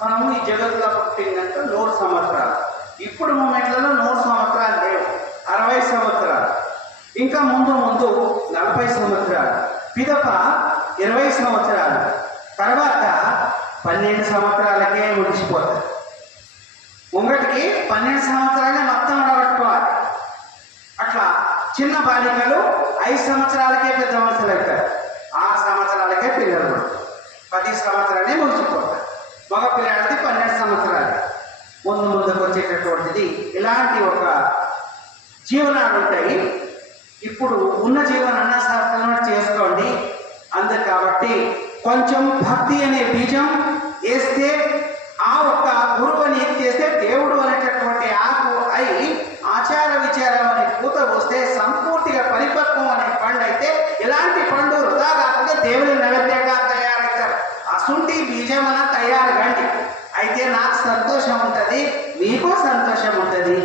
మనము ఈ జగత్తులో పుట్టిందంటే 100 సంవత్సరాలు. ఇప్పుడు మూమెంట్లలో 100 సంవత్సరాలు లేవు, 60 సంవత్సరాలు, ఇంకా ముందు ముందు 40 సంవత్సరాలు, పిదప 20 సంవత్సరాలు, తర్వాత 12 సంవత్సరాలకే ముగిసిపోతారు. ముంగటికి 12 సంవత్సరాలే మొత్తం రాబట్టుకోవాలి. అట్లా చిన్న బాలికలు 5 సంవత్సరాలకే పెద్ద మనుషులు అవుతారు, 6 సంవత్సరాలకే పిల్లలు పడతారు, 10 సంవత్సరాలే ముగిసిపోతారు. మగ పిల్లలది 12 సంవత్సరాలు. ముందుకు వచ్చేటటువంటిది ఇలాంటి ఒక జీవనాలు ఉంటాయి. ఇప్పుడు ఉన్న జీవనాన్ని శాస్త్రం చేసుకోండి. కాబట్టి కొంచెం భక్తి అనే బీజం వేస్తే, ఆ ఒక్క గురువుని ఎత్తేస్తే దేవుడు అనేటటువంటి ఆకు అయి ఆచార విచారం అనే పూత వస్తే సంపూర్తిగా పరిపక్వం అనే పండు అయితే, ఇలాంటి పండు వృధా కాకుండా దేవుని నైవేద్యంగా తయారవుతారు. అసుంటి బీజమన తయారు కండి. అయితే నాకు సంతోషం ఉంటుంది, మీకు సంతోషం ఉంటుంది.